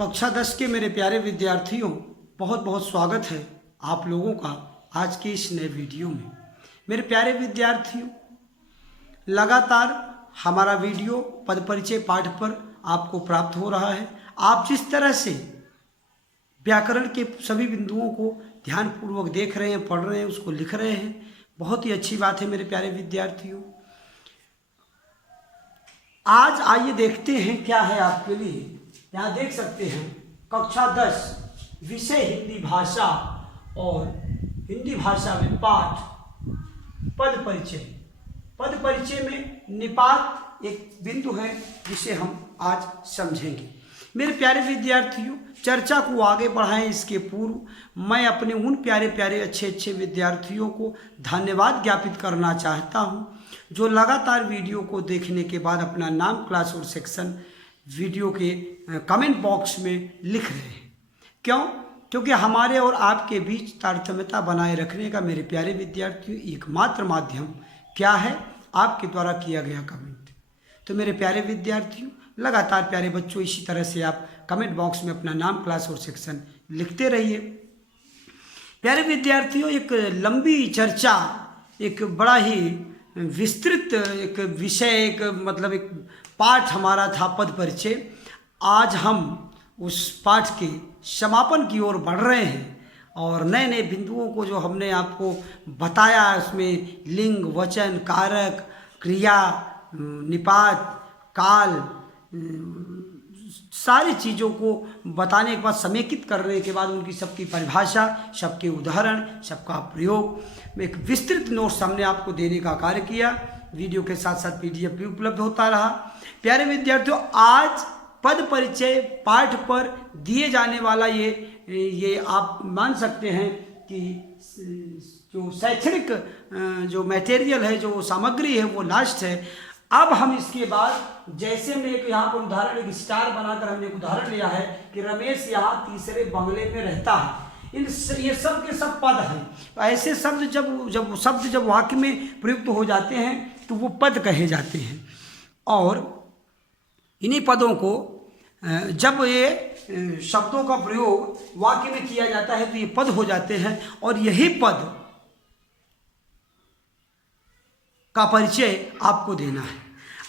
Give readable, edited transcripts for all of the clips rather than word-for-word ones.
कक्षा 10 के मेरे प्यारे विद्यार्थियों, बहुत बहुत स्वागत है आप लोगों का आज के इस नए वीडियो में। मेरे प्यारे विद्यार्थियों, लगातार हमारा वीडियो पद परिचय पाठ पर आपको प्राप्त हो रहा है। आप जिस तरह से व्याकरण के सभी बिंदुओं को ध्यानपूर्वक देख रहे हैं, पढ़ रहे हैं, उसको लिख रहे हैं, बहुत ही अच्छी बात है मेरे प्यारे विद्यार्थियों। आज आइए देखते हैं क्या है आपके लिए। यहाँ देख सकते हैं कक्षा 10 विषय हिंदी भाषा और हिंदी भाषा में पाठ पद परिचय। पद परिचय में निपात एक बिंदु है जिसे हम आज समझेंगे। मेरे प्यारे विद्यार्थियों, चर्चा को आगे बढ़ाएं इसके पूर्व मैं अपने उन प्यारे प्यारे अच्छे विद्यार्थियों को धन्यवाद ज्ञापित करना चाहता हूं जो लगातार वीडियो को देखने के बाद अपना नाम, क्लास और सेक्शन वीडियो के कमेंट बॉक्स में लिख रहे हैं। क्यों? क्योंकि हमारे और आपके बीच तारतम्यता बनाए रखने का मेरे प्यारे विद्यार्थियों एकमात्र माध्यम क्या है? आपके द्वारा किया गया कमेंट। तो मेरे प्यारे विद्यार्थियों, लगातार प्यारे बच्चों, इसी तरह से आप कमेंट बॉक्स में अपना नाम, क्लास और सेक्शन लिखते रहिए। प्यारे विद्यार्थियों, एक लंबी चर्चा, एक बड़ा ही विस्तृत एक विषय, एक पाठ हमारा था पद परिचय। आज हम उस पाठ के समापन की ओर बढ़ रहे हैं और नए नए बिंदुओं को जो हमने आपको बताया, उसमें लिंग, वचन, कारक, क्रिया, निपात, काल, सारी चीज़ों को बताने के बाद, समेकित करने के बाद उनकी सबकी परिभाषा, सबके उदाहरण, सबका प्रयोग, एक विस्तृत नोट्स हमने आपको देने का कार्य किया। वीडियो के साथ साथ PDF भी उपलब्ध होता रहा। प्यारे विद्यार्थियों, आज पद परिचय पाठ पर दिए जाने वाला ये आप मान सकते हैं कि जो शैक्षणिक जो मटेरियल है, जो सामग्री है, वो लास्ट है। अब हम इसके बाद, जैसे मैं एक यहाँ पर उदाहरण, एक स्टार बनाकर हमने एक उदाहरण लिया है कि रमेश यहाँ तीसरे बंगले में रहता है। ये सब के सब पद हैं। ऐसे शब्द जब वाक्य में प्रयुक्त हो जाते हैं तो वो पद कहे जाते हैं। और इन्हीं पदों को जब ये शब्दों का प्रयोग वाक्य में किया जाता है तो ये पद हो जाते हैं। और यही पद का परिचय आपको देना है।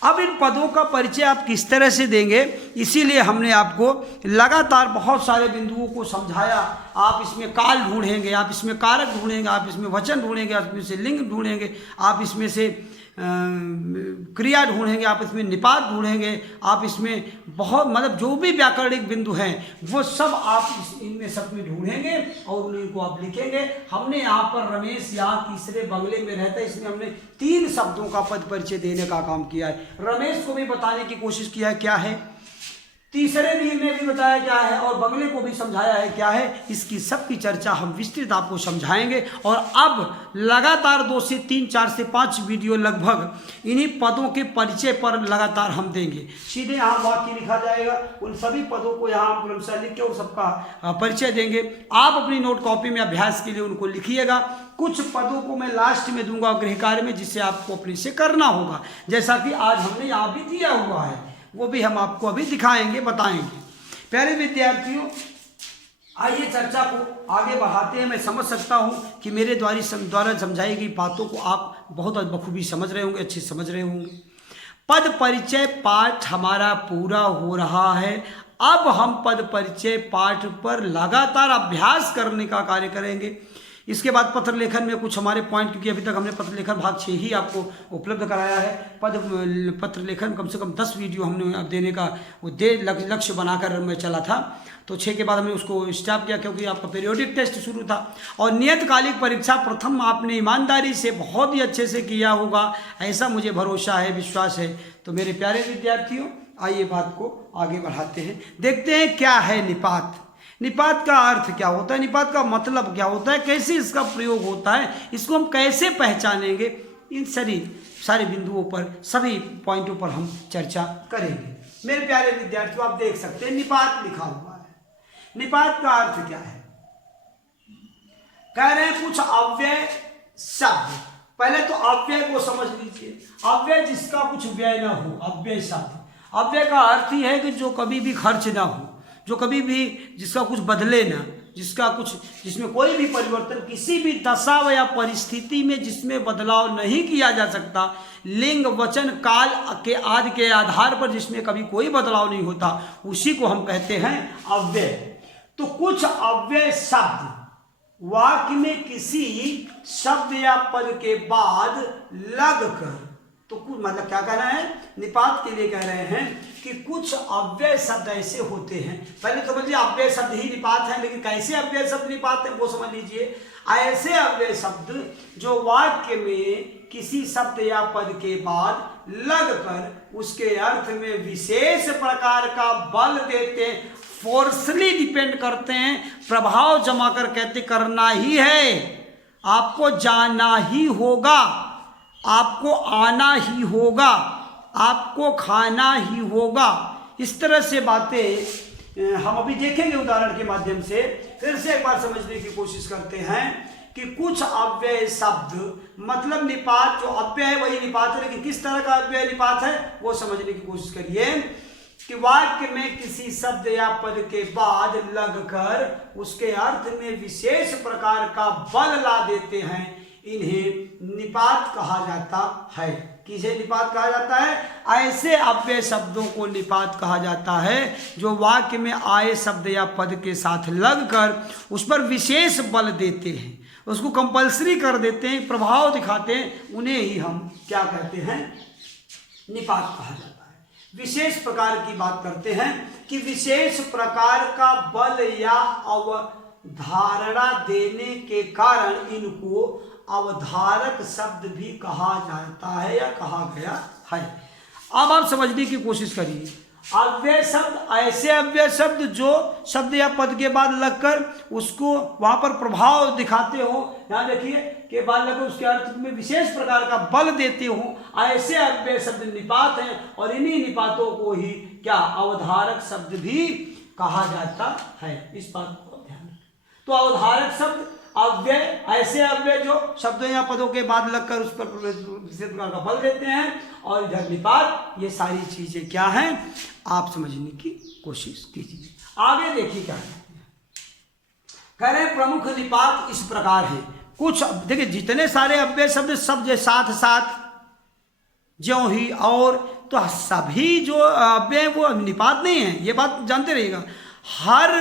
अब इन पदों का परिचय आप किस तरह से देंगे, इसीलिए हमने आपको लगातार बहुत सारे बिंदुओं को समझाया। आप इसमें काल ढूंढेंगे, आप इसमें कारक ढूंढेंगे, आप इसमें वचन ढूंढेंगे, आप इसमें से लिंग ढूंढेंगे, आप इसमें से क्रिया ढूंढेंगे, आप इसमें निपात ढूंढेंगे, आप इसमें बहुत जो भी व्याकरणिक बिंदु हैं वो सब आप इनमें सब में ढूंढेंगे और उन्हीं को आप लिखेंगे। हमने यहाँ पर रमेश यहाँ तीसरे बंगले में रहता है, इसमें हमने 3 शब्दों का पद परिचय देने का काम किया है। रमेश को भी बताने की कोशिश किया है क्या है, तीसरे भी में भी बताया क्या है, और बंगले को भी समझाया है क्या है। इसकी सबकी चर्चा हम विस्तृत आपको समझाएंगे। और अब लगातार 2 से 3, 4 से 5 वीडियो लगभग इन्हीं पदों के परिचय पर लगातार हम देंगे। सीधे यहाँ वाक्य लिखा जाएगा, उन सभी पदों को यहाँ हम क्रमशः लिख के और सबका परिचय देंगे। आप अपनी नोट कॉपी में अभ्यास के लिए उनको लिखिएगा। कुछ पदों को मैं लास्ट में दूंगा गृह कार्य में, जिससे आपको अपने से करना होगा, जैसा कि आज हमने यहाँ भी दिया हुआ है, वो भी हम आपको अभी दिखाएंगे, बताएंगे। प्यारे विद्यार्थियों, आइए चर्चा को आगे बढ़ाते हैं। मैं समझ सकता हूँ कि मेरे द्वारा समझाई गई बातों को आप बहुत बखूबी समझ रहे होंगे, अच्छे समझ रहे होंगे। पद परिचय पाठ हमारा पूरा हो रहा है। अब हम पद परिचय पाठ पर लगातार अभ्यास करने का कार्य करेंगे। इसके बाद पत्र लेखन में कुछ हमारे पॉइंट, क्योंकि अभी तक हमने पत्र लेखन भाग 6 ही आपको उपलब्ध कराया है। पत्र लेखन कम से कम 10 वीडियो हमने अब देने का लक्ष्य बनाकर मैं चला था, तो 6 के बाद हमने उसको स्टॉप किया क्योंकि आपका पीरियोडिक टेस्ट शुरू था। और नियतकालिक परीक्षा प्रथम आपने ईमानदारी से बहुत ही अच्छे से किया होगा, ऐसा मुझे भरोसा है, विश्वास है। तो मेरे प्यारे विद्यार्थियों, आइए बात को आगे बढ़ाते हैं। देखते हैं क्या है निपात। निपात का अर्थ क्या होता है, निपात का मतलब क्या होता है, कैसे इसका प्रयोग होता है, इसको हम कैसे पहचानेंगे, इन सारे बिंदुओं पर, सभी पॉइंटों पर हम चर्चा करेंगे। मेरे प्यारे विद्यार्थियों, आप देख सकते हैं निपात लिखा हुआ है। निपात का अर्थ क्या है? कह रहे हैं कुछ अव्यय शब्द। पहले तो अव्यय को समझ लीजिए। अव्यय जिसका कुछ व्यय ना हो, अव्यय शब्द। अव्यय का अर्थ ही है कि जो कभी भी खर्च ना हो, जो कभी भी जिसका कुछ बदले ना, जिसमें कोई भी परिवर्तन किसी भी दशा या परिस्थिति में जिसमें बदलाव नहीं किया जा सकता, लिंग वचन काल के आदि के आधार पर जिसमें कभी कोई बदलाव नहीं होता, उसी को हम कहते हैं अव्यय। तो कुछ अव्यय शब्द वाक्य में किसी शब्द या पद के बाद लगकर, तो कुछ मतलब क्या कह रहे हैं, निपात के लिए कह रहे हैं कि कुछ अव्यय शब्द ऐसे होते हैं। पहले समझ लीजिए अव्यय शब्द ही निपात है, लेकिन कैसे अव्यय शब्द निपात है वो समझ लीजिए। ऐसे अव्यय शब्द जो वाक्य में किसी शब्द या पद के बाद लगकर उसके अर्थ में विशेष प्रकार का बल देते हैं, फोर्सली डिपेंड करते हैं, प्रभाव जमा कर कहते करना ही है, आपको जाना ही होगा, आपको आना ही होगा, आपको खाना ही होगा। इस तरह से बातें हम अभी देखेंगे उदाहरण के माध्यम से। फिर से एक बार समझने की कोशिश करते हैं कि कुछ अव्यय शब्द मतलब निपात, जो अव्यय है वही निपात है, लेकिन किस तरह का अव्यय निपात है वो समझने की कोशिश करिए। कि वाक्य में किसी शब्द या पद के बाद लगकर उसके अर्थ में विशेष प्रकार का बल ला देते हैं, इन्हें निपात कहा जाता है। किसे निपात कहा जाता है? ऐसे अव्यय शब्दों को निपात कहा जाता है जो वाक्य में आए शब्द या पद के साथ लगकर उस पर विशेष बल देते हैं, उसको कंपल्सरी कर देते हैं, प्रभाव दिखाते हैं, उन्हें ही हम क्या कहते हैं? निपात कहा जाता है। विशेष प्रकार की बात करते हैं कि विशेष प्रकार का बल या अवधारणा देने के कारण इनको अवधारक शब्द भी कहा जाता है या कहा गया है। अब आप समझने की कोशिश करिए। अव्यय शब्द ऐसे अव्यय शब्द जो शब्द या पद के बाद लगकर उसको वहां पर प्रभाव दिखाते हो, यहाँ देखिए के बाद लगकर उसके अर्थ में विशेष प्रकार का बल देते हो, ऐसे अव्यय शब्द निपात हैं और इन्हीं निपातों को ही क्या अवधारक शब्द भी कहा जाता है। इस बात को ध्यान रखें। तो अवधारक शब्द अव्यय, ऐसे अव्यय जो शब्दों या पदों के बाद लगकर उस पर विशेष प्रकार का बल देते हैं, और इधर निपात, ये सारी चीजें क्या हैं आप समझने की कोशिश कीजिए। आगे देखिए क्या कहते हैं। कह रहे हैं प्रमुख निपात इस प्रकार है। कुछ देखिए जितने सारे अव्यय शब्द सब साथ साथ ज्यों ही और, तो सभी जो अव्यय वो निपात नहीं है, ये बात जानते रहिएगा। हर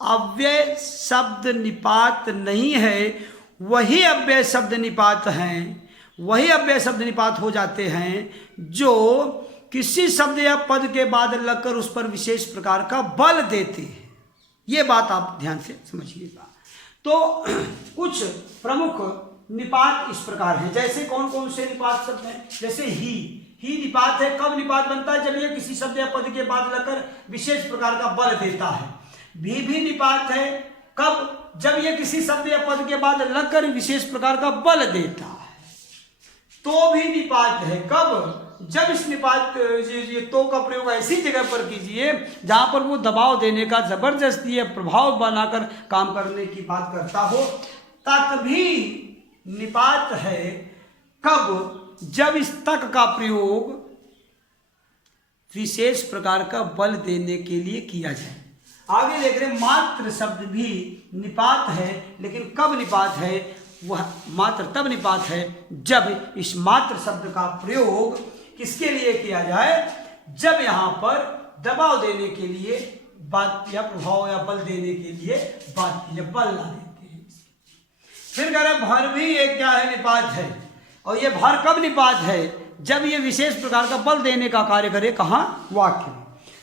अव्यय शब्द निपात नहीं है, वही अव्यय शब्द निपात हैं, वही अव्यय शब्द निपात हो जाते हैं जो किसी शब्द या पद के बाद लगकर उस पर विशेष प्रकार का बल देते हैं। ये बात आप ध्यान से समझिएगा। तो कुछ प्रमुख निपात इस प्रकार हैं। जैसे कौन कौन से निपात शब्द हैं? जैसे ही निपात है। कब निपात बनता है? जब ये किसी शब्द या पद के बाद लगकर विशेष प्रकार का बल देता है। भी निपात है। कब? जब ये किसी शब्द या पद के बाद लगकर विशेष प्रकार का बल देता है। तो भी निपात है। कब? जब इस निपात ये तो का प्रयोग ऐसी जगह पर कीजिए जहां पर वो दबाव देने का, जबरदस्ती या प्रभाव बनाकर काम करने की बात करता हो, तक भी निपात है। कब? जब इस तक का प्रयोग विशेष प्रकार का बल देने के लिए किया जाए। आगे देख रहे मात्र शब्द भी निपात है, लेकिन कब निपात है? वह मात्र तब निपात है जब इस मात्र शब्द का प्रयोग किसके लिए किया जाए? जब यहाँ पर दबाव देने के लिए बात या प्रभाव या बल देने के लिए बात या बल ला देते हैं। फिर कह रहे भर भी एक क्या है? निपात है। और ये भर कब निपात है? जब ये विशेष प्रकार का बल देने का कार्य करे। कहाँ? वाक्य में।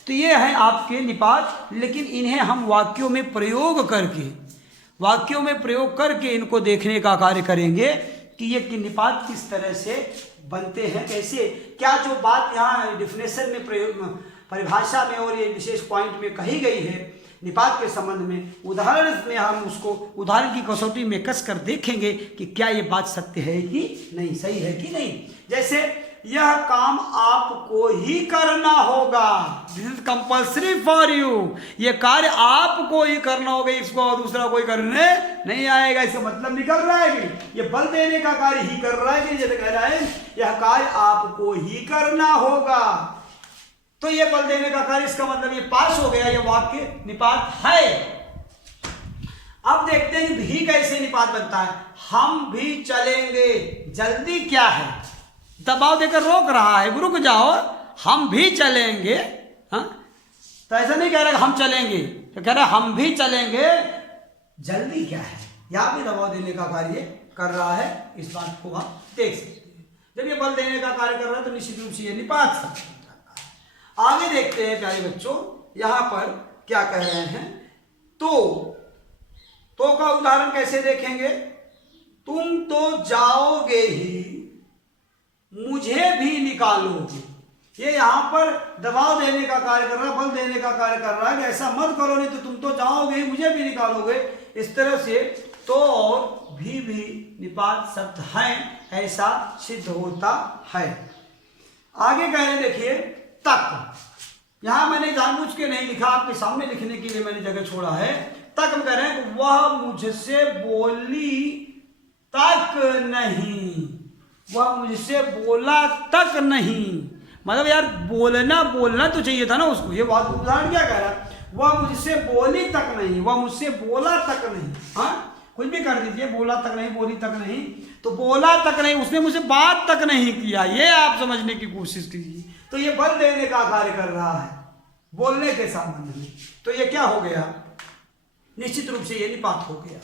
तो ये है आपके निपात, लेकिन इन्हें हम वाक्यों में प्रयोग करके इनको देखने का कार्य करेंगे कि ये निपात किस तरह से बनते हैं, कैसे, क्या जो बात यहाँ डिफिनेशन में प्रयोग परिभाषा में और ये विशेष पॉइंट में कही गई है निपात के संबंध में, उदाहरण में हम उसको उदाहरण की कसौटी में कस कर देखेंगे कि क्या ये बात सत्य है कि नहीं, सही है कि नहीं। जैसे यह काम आपको ही करना होगा, this is compulsory for you, ये कार्य आपको ही करना होगा, इसको दूसरा कोई करने नहीं आएगा। इसका मतलब निकल रहा है कि ये बल देने का कार्य ही कर रहा है कि जैसे कह रहा है यह कार्य आपको ही करना होगा। तो ये बल देने का कार्य, इसका मतलब ये पास हो गया, ये वाक्य निपात है। अब देखते हैं कि भी कैसे निपात बनता है। हम भी चलेंगे, जल्दी क्या है, दबाव देकर रोक रहा है, रुक जाओ, हम भी चलेंगे। हाँ, तो ऐसा नहीं कह रहा हम चलेंगे, तो कह रहा हम भी चलेंगे, जल्दी क्या है, यहां भी दबाव देने का कार्य कर रहा है। इस बात को आप देख सकते हैं। जब ये बल देने का कार्य कर रहा है तो निश्चित रूप से ये निपात शब्द बन जाता है। आगे देखते हैं प्यारे बच्चों, यहां पर क्या कह रहे हैं। तो का उदाहरण कैसे देखेंगे। तुम तो जाओगे ही, मुझे भी निकालोगे। ये यहां पर दबाव देने का कार्य कर रहा है, बल देने का कार्य कर रहा है कि ऐसा मत करो, नहीं तो तुम तो जाओगे ही, मुझे भी निकालोगे। इस तरह से तो और भी निपात शब्द हैं, ऐसा सिद्ध होता है। आगे कह रहे देखिए तक। यहां मैंने जानबूझ के नहीं लिखा, आपके सामने लिखने के लिए मैंने जगह छोड़ा है। तक हम कह रहे हैं वह मुझसे बोली तक नहीं, वह मुझसे बोला तक नहीं। मतलब यार बोलना तो चाहिए था ना उसको। ये बात उदाहरण क्या कह रहा है, वह मुझसे बोली तक नहीं, वह मुझसे बोला तक नहीं। हाँ, कुछ भी कर दीजिए, बोला तक नहीं, बोली तक नहीं, तो बोला तक नहीं, उसने मुझसे बात तक नहीं किया, ये आप समझने की कोशिश कीजिए। तो ये बल देने का कार्य कर रहा है बोलने के संबंध में। तो ये क्या हो गया, निश्चित रूप से ये निपात हो गया।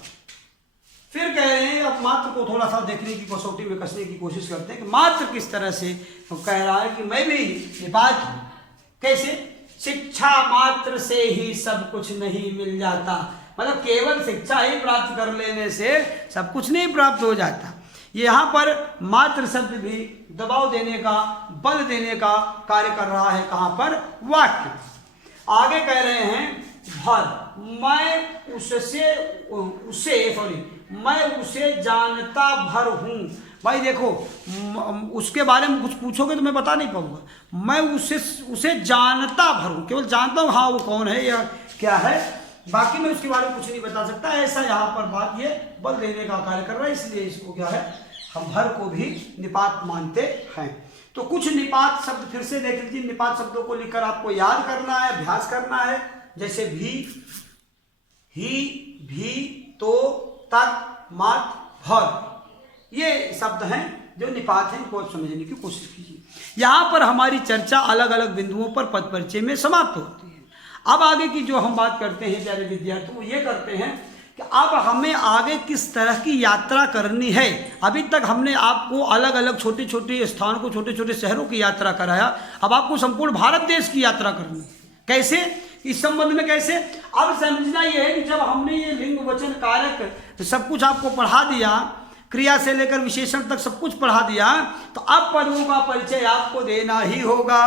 फिर कह रहे हैं, अब मात्र को थोड़ा सा देखने की कसौटी में कसने की कोशिश करते हैं कि मात्र किस तरह से तो कह रहा है कि मैं भी निपात हूं। कैसे, शिक्षा मात्र से ही सब कुछ नहीं मिल जाता। मतलब केवल शिक्षा ही प्राप्त कर लेने से सब कुछ नहीं प्राप्त हो जाता। यहाँ पर मात्र शब्द भी दबाव देने का, बल देने का कार्य कर रहा है। कहाँ पर, वाक्य। आगे कह रहे हैं भर, मैं उसे जानता भर हूं। भाई देखो, उसके बारे में कुछ पूछोगे तो मैं बता नहीं पाऊंगा। मैं उसे जानता भर हूं, केवल जानता हूं हाँ वो कौन है या क्या है, बाकी मैं उसके बारे में कुछ नहीं बता सकता। ऐसा यहाँ पर बात ये बल देने का कार्य कर रहा है, इसलिए इसको क्या है, हम भर को भी निपात मानते हैं। तो कुछ निपात शब्द फिर से देख लीजिए। निपात शब्दों को लिखकर आपको याद करना है, अभ्यास करना है। जैसे भी, ही, भी, तो, तक, मत, भर, ये शब्द हैं जो निपात हैं, इनको समझने की कोशिश कीजिए। यहाँ पर हमारी चर्चा अलग अलग बिंदुओं पर पद परिचय में समाप्त होती है। अब आगे की जो हम बात करते हैं प्यारे विद्यार्थियों, वो ये करते हैं कि अब हमें आगे किस तरह की यात्रा करनी है। अभी तक हमने आपको अलग अलग छोटे छोटे स्थानों को, छोटे छोटे शहरों की यात्रा कराया। अब आपको संपूर्ण भारत देश की यात्रा करनी है। कैसे, इस संबंध में कैसे, अब समझना यह है कि जब हमने ये लिंग वचन कारक सब कुछ आपको पढ़ा दिया, क्रिया से लेकर विशेषण तक सब कुछ पढ़ा दिया, तो अब पदों का परिचय आपको देना ही होगा।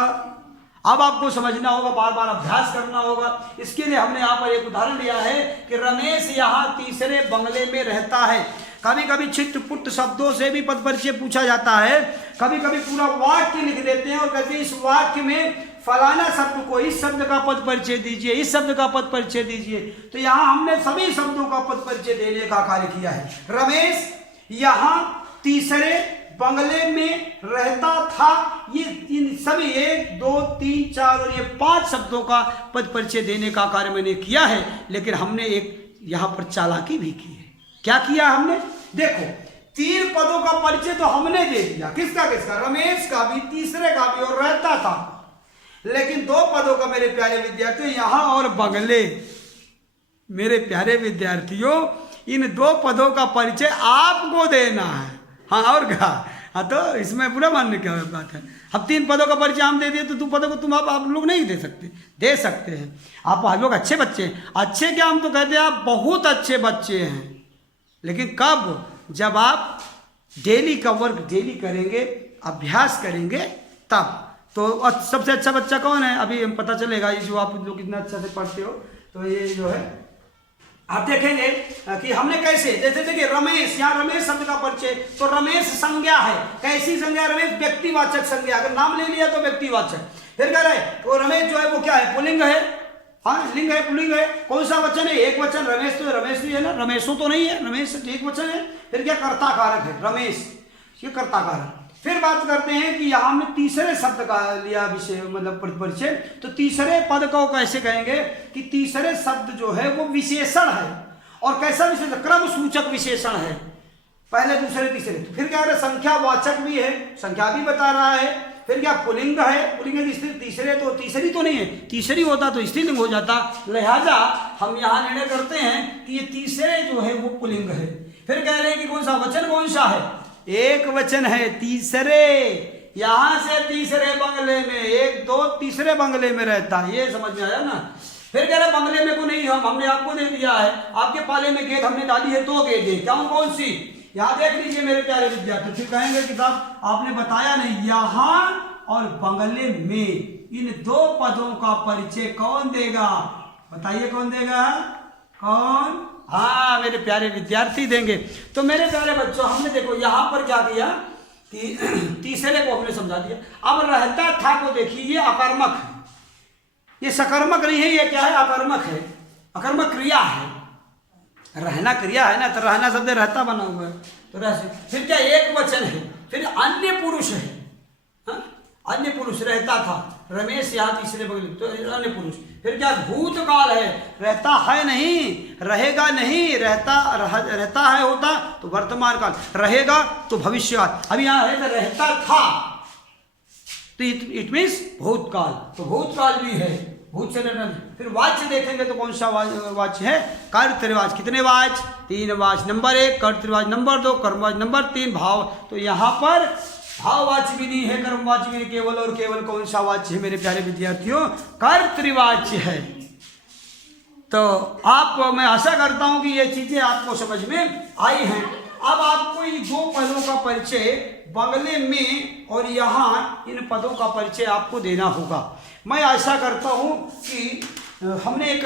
अब आपको समझना होगा, बार बार अभ्यास करना होगा। इसके लिए हमने यहाँ पर एक उदाहरण दिया है कि रमेश यहाँ तीसरे बंगले में रहता है। कभी कभी छिट पुट शब्दों से भी पद परिचय पूछा जाता है। कभी कभी पूरा वाक्य लिख देते हैं और कहते हैं इस वाक्य में फलाना शब्द को, इस शब्द का पद परिचय दीजिए, इस शब्द का पद परिचय दीजिए। तो यहाँ हमने सभी शब्दों का पद परिचय देने का कार्य किया है। रमेश यहाँ तीसरे बंगले में रहता था। ये इन सभी 1, 2, 3, 4 और ये 5 शब्दों का पद परिचय देने का कार्य मैंने किया है। लेकिन हमने एक यहाँ पर चालाकी भी की है। क्या किया हमने, देखो 3 पदों का परिचय तो हमने दे दिया, किसका किसका, रमेश का भी, तीसरे का भी और रहता था। लेकिन 2 पदों का मेरे प्यारे विद्यार्थियों, यहाँ और बंगले, मेरे प्यारे विद्यार्थियों इन 2 पदों का परिचय आपको देना है। हाँ और क्या, हाँ तो इसमें पूरा मानने क्या बात है। अब 3 पदों का परिचय हम दे दिए तो 2 पदों को तुम आप लोग नहीं दे सकते, दे सकते हैं। आप लोग अच्छे बच्चे हैं, अच्छे क्या, हम तो कहते हैं आप बहुत अच्छे बच्चे हैं। लेकिन कब, जब आप डेली का वर्क डेली करेंगे, अभ्यास करेंगे तब। तो सबसे अच्छा बच्चा कौन है, अभी हम पता चलेगा। ये जो आप लोग कितना अच्छा से पढ़ते हो, तो ये जो है आप देखेंगे कि हमने कैसे, जैसे देखिए रमेश, यहाँ रमेश शब्द का परिचय, तो रमेश संज्ञा है। कैसी संज्ञा, रमेश व्यक्तिवाचक संज्ञा, अगर नाम ले लिया तो व्यक्तिवाचक। फिर कह रहे वो रमेश जो है वो क्या है, पुल्लिंग है। हाँ, लिंग है, पुल्लिंग है। कौन सा वचन है, एक वचन। रमेश तो रमेश भी है ना, रमेशों तो नहीं है, रमेश एक वचन है। फिर क्या, कर्ता कारक है, रमेश ये कर्ता कारक। फिर बात करते हैं कि यहाँ हमने तीसरे शब्द का लिया विषय, मतलब परिचय। तो तीसरे पद को कैसे कहेंगे कि तीसरे शब्द जो है वो विशेषण है। और कैसा विशेषण? क्रम सूचक विशेषण है, पहले दूसरे तीसरे। तो फिर क्या है, संख्यावाचक भी है, संख्या भी बता रहा है। फिर क्या, पुलिंग है, पुलिंग की स्त्री। तीसरे तो तीसरी तो नहीं है, तीसरी होता तो स्त्रीलिंग हो जाता, लिहाजा हम यहाँ निर्णय करते हैं कि ये तीसरे जो है वो पुलिंग है। फिर कह रहे हैं कि कौन सा वचन, कौन सा है? एक वचन है, तीसरे। यहां से तीसरे बंगले में, एक दो तीसरे बंगले में रहता है, ये समझ में आया ना। फिर कह रहे बंगले में को नहीं, हमने आपको दे दिया है, आपके पाले में गेंद हमने डाली है, 2 गेंदें, कौन सी? यहाँ देख लीजिए मेरे प्यारे विद्यार्थी। फिर कहेंगे कि साहब आपने बताया नहीं, यहाँ और बंगले में इन 2 पदों का परिचय कौन देगा? बताइए कौन देगा? कौन? हाँ, मेरे प्यारे विद्यार्थी देंगे। तो मेरे प्यारे बच्चों, हमने देखो यहाँ पर क्या किया कि तीसरे को हमने समझा दिया। अब रहता था को देखिए, ये अकर्मक है, ये सकर्मक नहीं है, ये क्या है? अकर्मक है, अकर्मक क्रिया है। रहना क्रिया है ना, तो रहना शब्द रहता बना हुआ है, तो रह से। फिर क्या, एक वचन है। फिर अन्य पुरुष है, हाँ? अन्य पुरुष रहता था, रमेश यहाँ तीसरे बगल, तो अन्य पुरुष। फिर क्या, भूतकाल है, रहता है नहीं, रहेगा नहीं, रहता है होता तो वर्तमान काल, रहेगा तो भविष्यकाल। अब यहाँ है तो रहता था, तो इट मीन्स भूतकाल, तो भूतकाल भी है, भूत से लेना। फिर वाच्य देखेंगे तो कौन सा वाच्य है? कर्तृवाच्य। कितने वाच्य? 3 वाच्य। नंबर 1 कर्तृवाच्य, नंबर 2 कर्मवाच्य, नंबर 3 भाव। तो यहाँ पर भाववाच्य भी नहीं है, कर्मवाच्य भी नहीं, केवल और केवल कौन सा वाच्य है मेरे प्यारे विद्यार्थियों? कर्तृवाच्य है। तो आप, मैं आशा करता हूं कि ये चीजें आपको समझ में आई हैं। अब आपको इन 2 पदों का परिचय बंगले में और यहाँ इन पदों का परिचय आपको देना होगा। मैं आशा करता हूँ कि हमने एक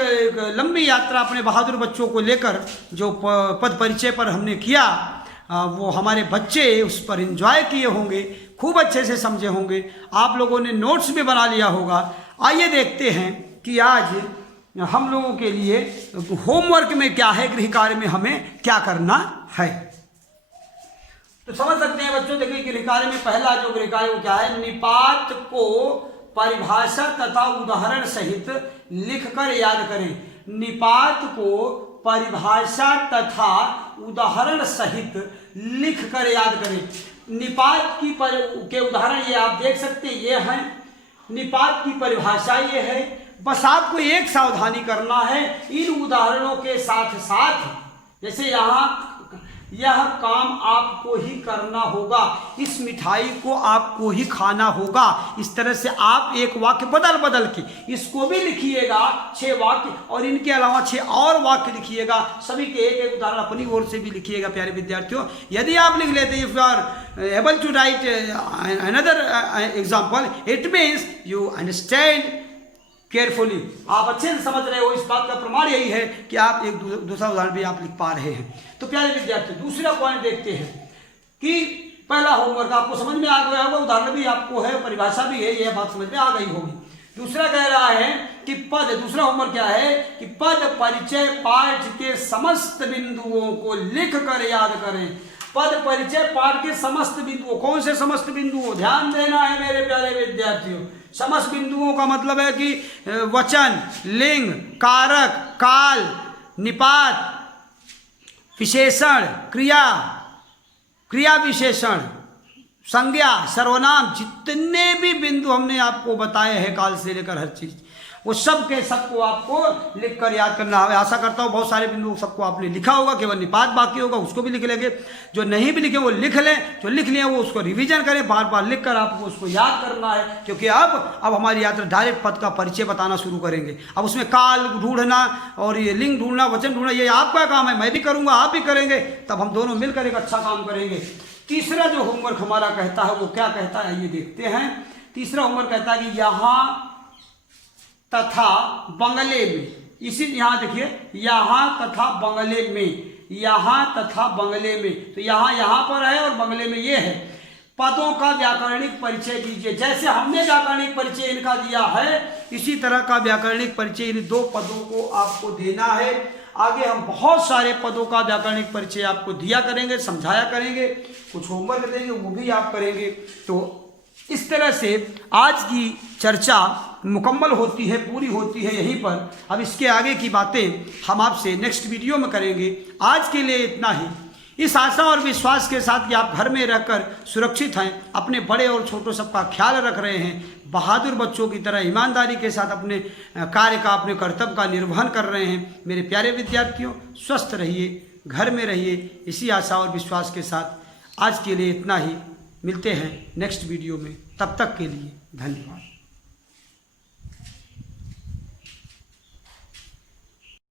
लंबी यात्रा अपने बहादुर बच्चों को लेकर जो पद परिचय पर हमने किया, वो हमारे बच्चे उस पर एंजॉय किए होंगे, खूब अच्छे से समझे होंगे। आप लोगों ने नोट्स भी बना लिया होगा। आइए देखते हैं कि आज हम लोगों के लिए होमवर्क में क्या है, गृह कार्य में हमें क्या करना है। तो समझ सकते हैं बच्चों, देखिए गृह कार्य में पहला जो गृह कार्य वो क्या है? निपात को परिभाषा तथा उदाहरण सहित लिखकर याद करें। निपात को परिभाषा तथा उदाहरण सहित लिखकर याद करें। निपात के उदाहरण ये आप देख सकते हैं, ये हैं निपात की परिभाषा, ये है। बस आपको एक सावधानी करना है, इन उदाहरणों के साथ साथ, जैसे यहाँ यह काम आपको ही करना होगा, इस मिठाई को आपको ही खाना होगा, इस तरह से आप एक वाक्य बदल के इसको भी लिखिएगा 6 वाक्य, और इनके अलावा 6 और वाक्य लिखिएगा। सभी के एक उदाहरण अपनी ओर से भी लिखिएगा प्यारे विद्यार्थियों। यदि आप लिख लेते, if you are able to write another example, it means you understand carefully, आप अच्छे से समझ रहे हो। इस बात का प्रमाण यही है कि आप एक दूसरा उदाहरण भी आप लिख पा रहे हैं। तो प्यारे विद्यार्थी, दूसरा पॉइंट देखते हैं कि पहला होमवर्क आपको समझ में आ गया होगा, उदाहरण भी आपको है, परिभाषा भी है, यह बात समझ में आ गई होगी। दूसरा कह रहा है कि दूसरा होमवर्क क्या है कि पद परिचय पाठ के समस्त बिंदुओं को लिख कर याद करें। पद परिचय पाठ के समस्त बिंदुओं, कौन से समस्त बिंदुओं? ध्यान देना है मेरे प्यारे विद्यार्थियों। समस्त बिंदुओं का मतलब है कि वचन, लिंग, कारक, काल, निपात, विशेषण, क्रिया विशेषण, संज्ञा, सर्वनाम, जितने भी बिंदु हमने आपको बताए हैं काल से लेकर हर चीज, वो सब के सबको आपको लिखकर याद करना है। आशा करता हूँ बहुत सारे बिंदु सबको आपने लिखा होगा, केवल निपात बाकी होगा, उसको भी लिख लेंगे। जो नहीं भी लिखे वो लिख लें, जो लिख लिए वो उसको रिवीजन करें, बार बार लिख कर आपको उसको याद करना है। क्योंकि अब हमारी यात्रा डायरेक्ट पद का परिचय बताना शुरू करेंगे। अब उसमें काल ढूंढना और ये लिंग ढूंढना, वचन ढूंढना, ये आपका काम है, मैं भी करूँगा, आप भी करेंगे, तब हम दोनों मिलकर एक अच्छा काम करेंगे। तीसरा जो होमवर्क हमारा कहता है वो क्या कहता है, ये देखते हैं। तीसरा होमवर्क कहता है कि यहाँ तथा बंगले में, इसी यहाँ देखिए, यहाँ तथा बंगले में, यहाँ तथा बंगले में, तो यहाँ पर है और बंगले में ये है। पदों का व्याकरणिक परिचय दीजिए। जैसे हमने व्याकरणिक परिचय इनका दिया है, इसी तरह का व्याकरणिक परिचय इन 2 पदों को आपको देना है। आगे हम बहुत सारे पदों का व्याकरणिक परिचय आपको दिया करेंगे, समझाया करेंगे, कुछ होमवर्क देंगे वो भी आप करेंगे। तो इस तरह से आज की चर्चा मुकम्मल होती है, पूरी होती है यहीं पर। अब इसके आगे की बातें हम आपसे नेक्स्ट वीडियो में करेंगे। आज के लिए इतना ही, इस आशा और विश्वास के साथ कि आप घर में रहकर सुरक्षित हैं, अपने बड़े और छोटों सबका ख्याल रख रहे हैं, बहादुर बच्चों की तरह ईमानदारी के साथ अपने कार्य का, अपने कर्तव्य का निर्वहन कर रहे हैं। मेरे प्यारे विद्यार्थियों, स्वस्थ रहिए, घर में रहिए, इसी आशा और विश्वास के साथ आज के लिए इतना ही। मिलते हैं नेक्स्ट वीडियो में, तब तक के लिए धन्यवाद।